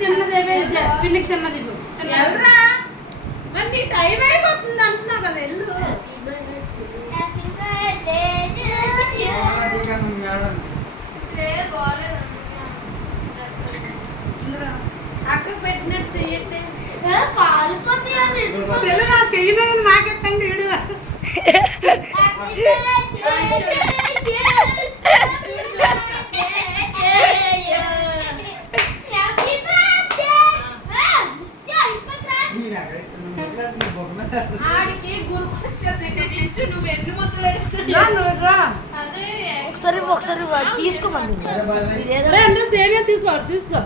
చిన్నదేవే పిన్నికి చిన్నది మరి నీ టైం అయిపోతుంది అంటున్నావు కదా వెళ్ళు. అక్క పెట్టినట్టు చెయ్యండి చెల్లి నా చెయ్యలేదు నాకెత్తండి వీడు ఆడికి గుర్తొచ్చేది నువ్వు ఎన్ని ముద్దలు ఒకసారి తీసుకోమని తీసుకో